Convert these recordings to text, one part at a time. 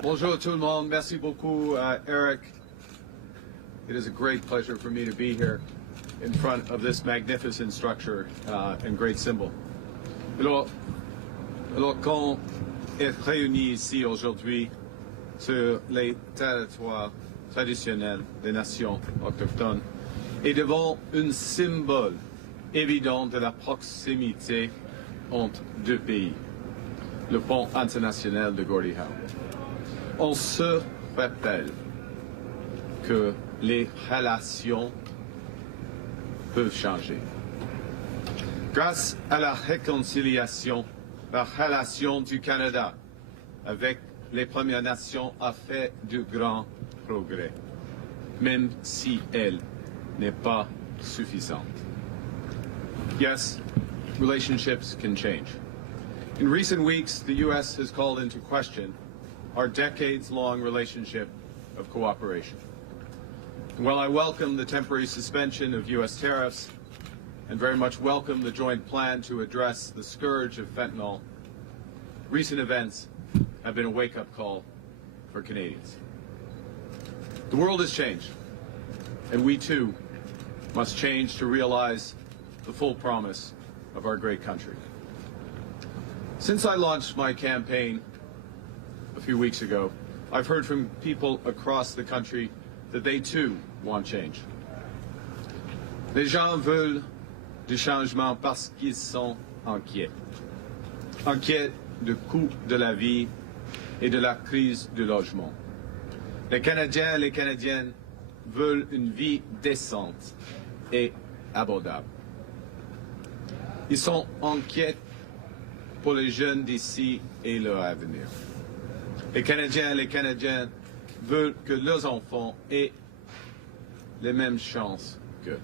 Bonjour tout le monde. Merci beaucoup, Eric. It is a great pleasure for me to be here in front of this magnificent structure and great symbol. Alors qu'on est réunis ici aujourd'hui sur les territoires traditionnels des nations autochtones et devant un symbole évident de la proximité entre deux pays, le pont international de Gordie Howe. On se rappelle que les relations peuvent changer. Grâce à la réconciliation, la relation du Canada avec les Premières Nations a fait de grands progrès, même si elle n'est pas suffisante. Yes, relationships can change. In recent weeks, the U.S. has called into question our decades-long relationship of cooperation. And while I welcome the temporary suspension of U.S. tariffs and very much welcome the joint plan to address the scourge of fentanyl, recent events have been a wake-up call for Canadians. The world has changed, and we too must change to realize the full promise of our great country. Since I launched my campaign a few weeks ago, I've heard from people across the country that they too want change. Les gens veulent du changement parce qu'ils sont inquiets. Inquiets du coût de la vie et de la crise du logement. Les Canadiens et les Canadiennes veulent une vie décente et abordable. Ils sont inquiets pour les jeunes d'ici et leur avenir. Les Canadiens et les Canadiennes veulent que leurs enfants aient les mêmes chances qu'eux.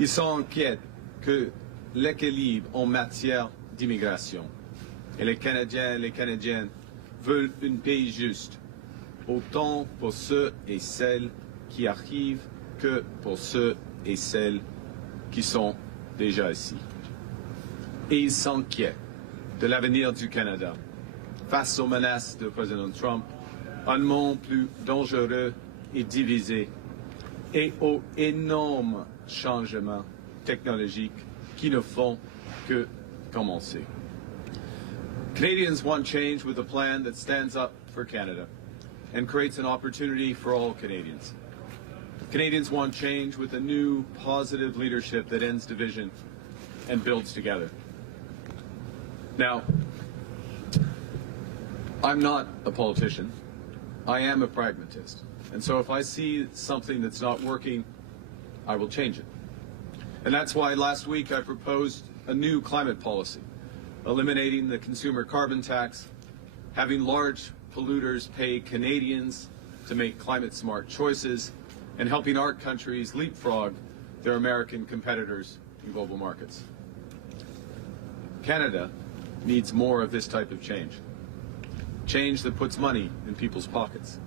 Ils sont inquiets que l'équilibre en matière d'immigration. Et les Canadiens et les Canadiennes veulent un pays juste, autant pour ceux et celles qui arrivent que pour ceux et celles qui sont déjà ici. Et ils s'inquiètent de l'avenir du Canada face aux menaces du président Trump, un monde plus dangereux et divisé, et aux énormes changements technologiques qui ne font que commencer. Canadians want change with a plan that stands up for Canada and creates an opportunity for all Canadians. Canadians want change with a new, positive leadership that ends division and builds together. Now, I'm not a politician. I am a pragmatist. And so if I see something that's not working, I will change it. And that's why last week I proposed a new climate policy, eliminating the consumer carbon tax, having large polluters pay Canadians to make climate-smart choices, and helping our countries leapfrog their American competitors in global markets. Canada needs more of this type of change. Change that puts money in people's pockets.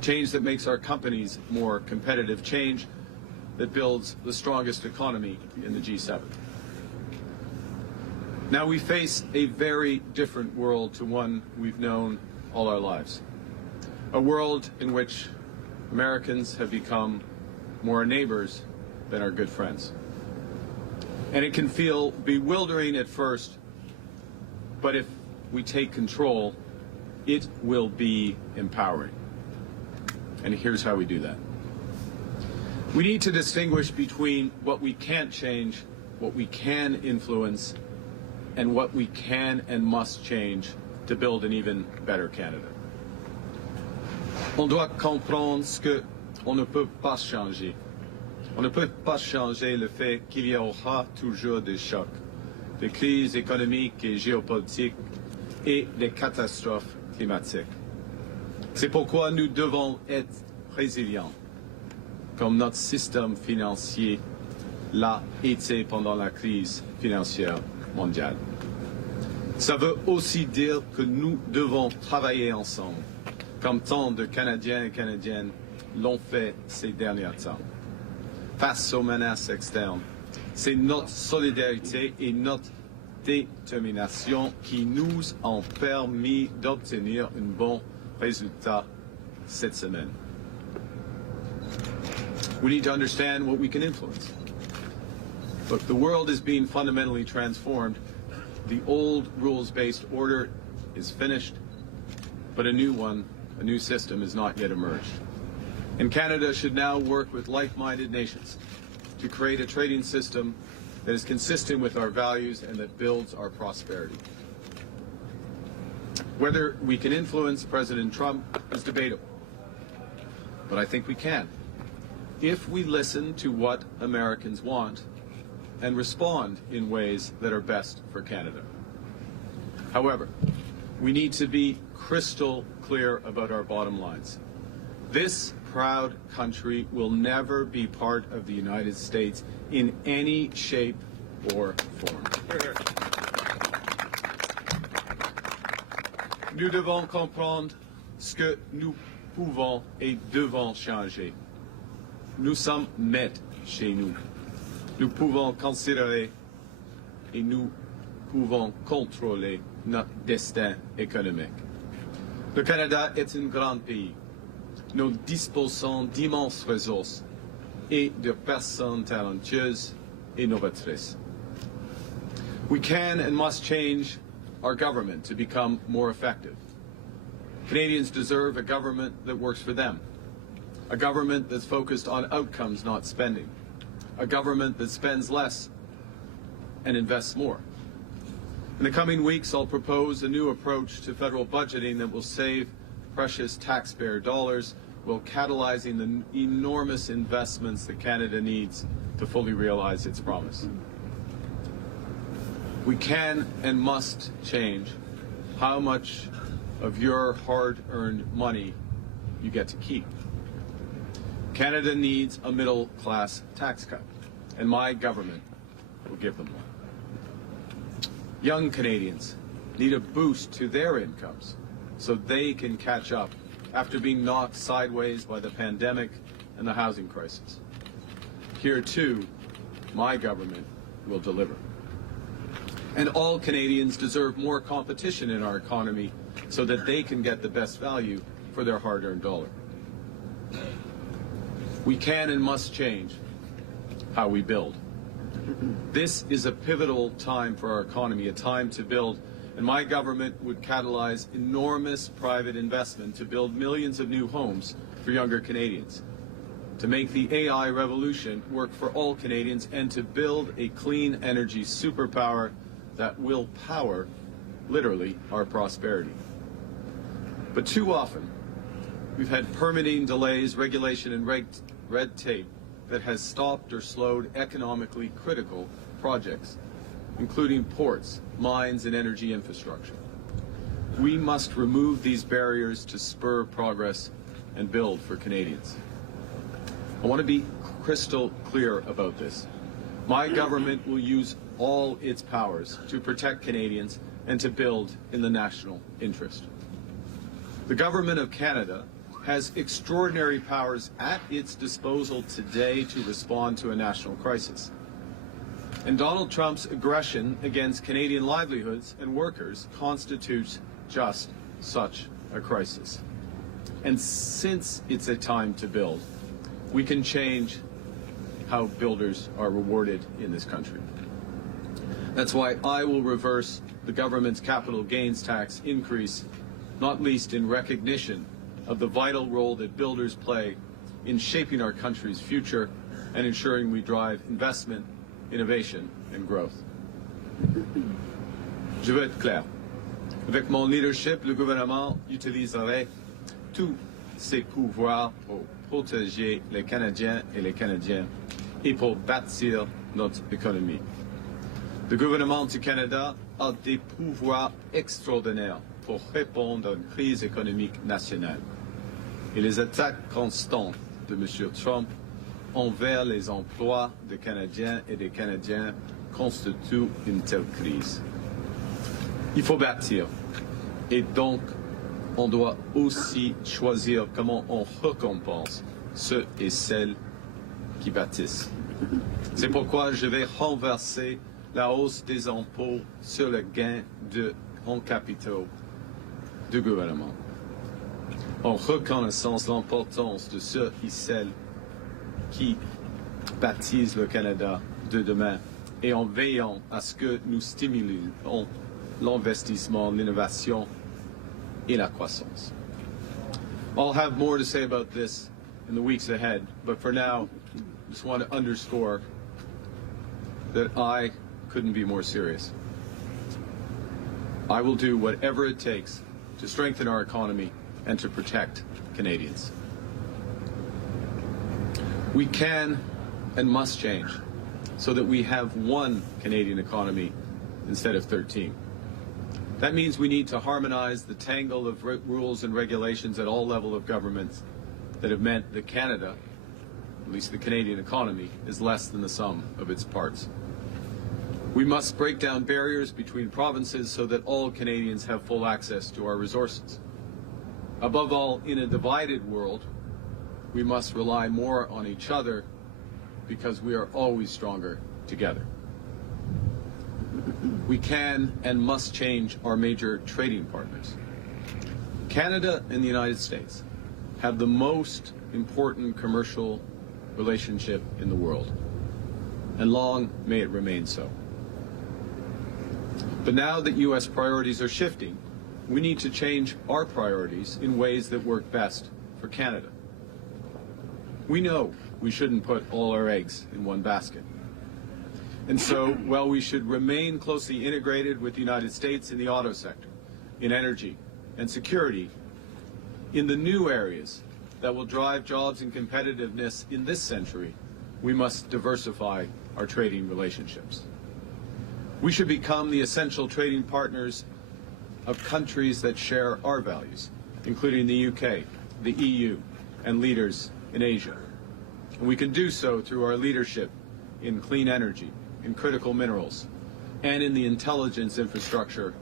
Change that makes our companies more competitive. Change that builds the strongest economy in the G7. Now we face a very different world to one we've known all our lives. A world in which Americans have become more our neighbors than our good friends. And it can feel bewildering at first, but if we take control, it will be empowering. And here's how we do that. We need to distinguish between what we can't change, what we can influence, and what we can and must change to build an even better Canada. On doit comprendre ce qu'on ne peut pas changer. On ne peut pas changer le fait qu'il y aura toujours des chocs, des crises économiques et géopolitiques et des catastrophes climatiques. C'est pourquoi nous devons être résilients, comme notre système financier l'a été pendant la crise financière mondiale. Ça veut aussi dire que nous devons travailler ensemble, comme tant de Canadiens et Canadiennes l'ont fait ces derniers temps. Face aux menaces externes, c'est notre solidarité et notre détermination qui nous ont permis d'obtenir un bon résultat cette semaine. We need to understand what we can influence. Look, the world is being fundamentally transformed. The old rules-based order is finished, but a new one, a new system has not yet emerged. And Canada should now work with like-minded nations to create a trading system that is consistent with our values and that builds our prosperity. Whether we can influence President Trump is debatable, but I think we can, if we listen to what Americans want and respond in ways that are best for Canada. However, we need to be crystal clear about our bottom lines. This proud country will never be part of the United States in any shape or form. Nous devons comprendre ce que nous pouvons et devons changer. Nous sommes maîtres chez nous. Nous pouvons considérer et nous pouvons contrôler notre destin économique. Le Canada est un grand pays. Nous disposons d'immenses ressources et de personnes talentueuses et novatrices. We can and must change our government to become more effective. Canadians deserve a government that works for them, a government that's focused on outcomes, not spending, a government that spends less and invests more. In the coming weeks, I'll propose a new approach to federal budgeting that will save precious taxpayer dollars while catalyzing the enormous investments that Canada needs to fully realize its promise. We can and must change how much of your hard-earned money you get to keep. Canada needs a middle-class tax cut, and my government will give them one. Young Canadians need a boost to their incomes so they can catch up after being knocked sideways by the pandemic and the housing crisis. Here, too, my government will deliver. And all Canadians deserve more competition in our economy so that they can get the best value for their hard-earned dollar. We can and must change how we build. This is a pivotal time for our economy, a time to build, and my government would catalyze enormous private investment to build millions of new homes for younger Canadians, to make the AI revolution work for all Canadians, and to build a clean energy superpower that will power, literally, our prosperity. But too often, we've had permitting delays, regulation, and red tape that has stopped or slowed economically critical projects, including ports, mines, and energy infrastructure. We must remove these barriers to spur progress and build for Canadians. I want to be crystal clear about this. My government will use all its powers to protect Canadians and to build in the national interest. The Government of Canada has extraordinary powers at its disposal today to respond to a national crisis. And Donald Trump's aggression against Canadian livelihoods and workers constitutes just such a crisis. And since it's a time to build, we can change how builders are rewarded in this country. That's why I will reverse the government's capital gains tax increase, not least in recognition of the vital role that builders play in shaping our country's future and ensuring we drive investment, innovation, and growth. Je veux être clair. Avec mon leadership, le gouvernement utiliserait tous ses pouvoirs pour protéger les Canadiens et les Canadiennes et pour bâtir notre économie. Le gouvernement du Canada a des pouvoirs extraordinaires pour répondre à une crise économique nationale. Et les attaques constantes de M. Trump envers les emplois des Canadiens et des Canadiens constituent une telle crise. Il faut bâtir. Et donc, on doit aussi choisir comment on récompense ceux et celles qui bâtissent. C'est pourquoi je vais renverser la hausse des impôts sur le gain de grands capitaux du gouvernement. En reconnaissant l'importance de ceux et celles qui bâtissent le Canada de demain et en veillant à ce que nous stimulions l'investissement, l'innovation et la croissance. I'll have more to say about this in the weeks ahead, but for now, I just want to underscore that I couldn't be more serious. I will do whatever it takes to strengthen our economy and to protect Canadians. We can and must change so that we have one Canadian economy instead of 13. That means we need to harmonize the tangle of rules and regulations at all levels of governments that have meant that Canada, at least the Canadian economy, is less than the sum of its parts. We must break down barriers between provinces so that all Canadians have full access to our resources. Above all, in a divided world, we must rely more on each other because we are always stronger together. We can and must change our major trading partners. Canada and the United States have the most important commercial relationship in the world, and long may it remain so. But now that U.S. priorities are shifting, we need to change our priorities in ways that work best for Canada. We know we shouldn't put all our eggs in one basket. And so, while we should remain closely integrated with the United States in the auto sector, in energy and security, in the new areas that will drive jobs and competitiveness in this century, we must diversify our trading relationships. We should become the essential trading partners of countries that share our values, including the UK, the EU, and leaders in Asia. And we can do so through our leadership in clean energy, in critical minerals, and in the intelligence infrastructure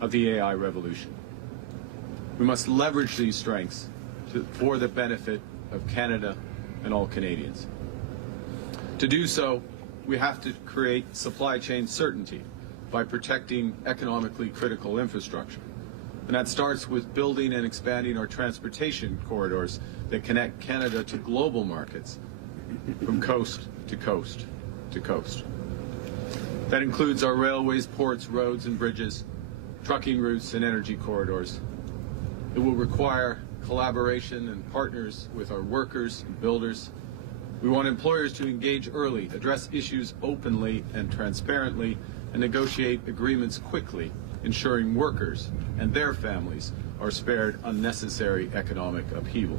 of the AI revolution. We must leverage these strengths for the benefit of Canada and all Canadians. To do so, we have to create supply chain certainty by protecting economically critical infrastructure. And that starts with building and expanding our transportation corridors that connect Canada to global markets from coast to coast to coast. That includes our railways, ports, roads, and bridges, trucking routes, and energy corridors. It will require collaboration and partners with our workers and builders. We want employers to engage early, address issues openly and transparently, and negotiate agreements quickly, ensuring workers and their families are spared unnecessary economic upheaval.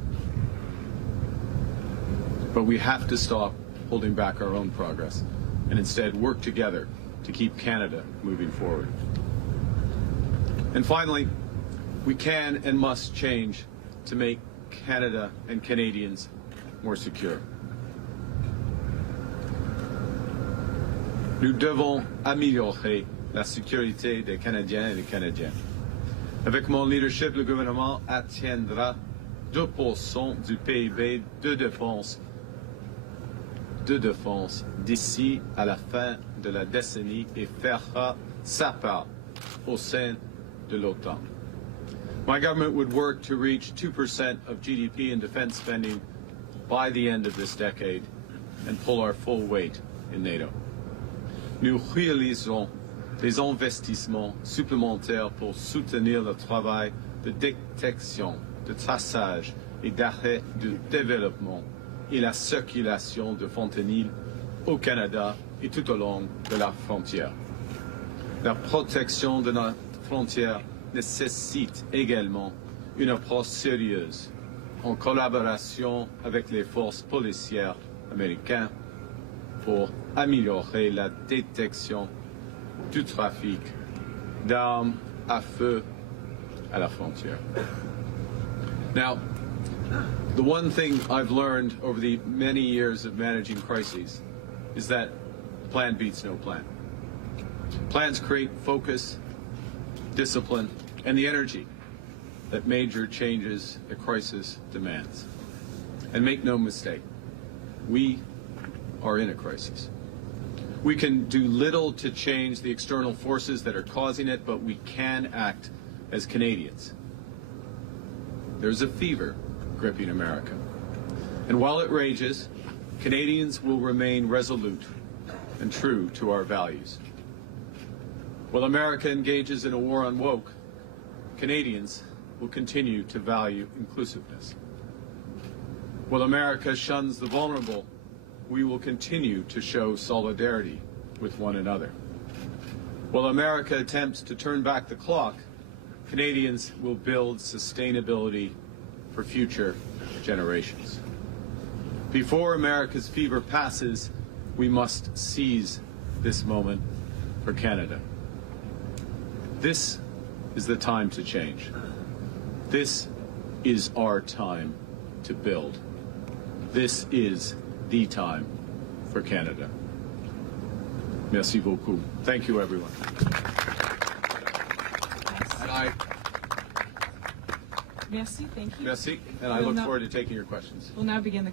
But we have to stop holding back our own progress and instead work together to keep Canada moving forward. And finally, we can and must change to make Canada and Canadians more secure. Nous devons améliorer la sécurité des Canadiens et des Canadiennes. Avec mon leadership, le gouvernement atteindra 2% du PIB de défense d'ici à la fin de la décennie et fera sa part au sein de l'OTAN. My government would work to reach 2% of GDP in defense spending by the end of this decade and pull our full weight in NATO. Nous réalisons des investissements supplémentaires pour soutenir le travail de détection, de traçage et d'arrêt de développement et la circulation de fentanyl au Canada et tout au long de la frontière. La protection de notre frontière nécessite également une approche sérieuse en collaboration avec les forces policières américaines pour améliorer la détection du trafic d'armes à feu à la frontière. Now, the one thing I've learned over the many years of managing crises is that plan beats no plan. Plans create focus, discipline, and the energy that major changes a crisis demands. And make no mistake, we are in a crisis. We can do little to change the external forces that are causing it, but we can act as Canadians. There's a fever gripping America. And while it rages, Canadians will remain resolute and true to our values. While America engages in a war on woke, Canadians will continue to value inclusiveness. While America shuns the vulnerable, we will continue to show solidarity with one another. While America attempts to turn back the clock, Canadians will build sustainability for future generations. Before America's fever passes, we must seize this moment for Canada. This is the time to change. This is our time to build. This is the time for Canada. Merci beaucoup. Thank you, everyone. And Merci, thank you. merci, and I look forward to taking your questions. We'll now begin the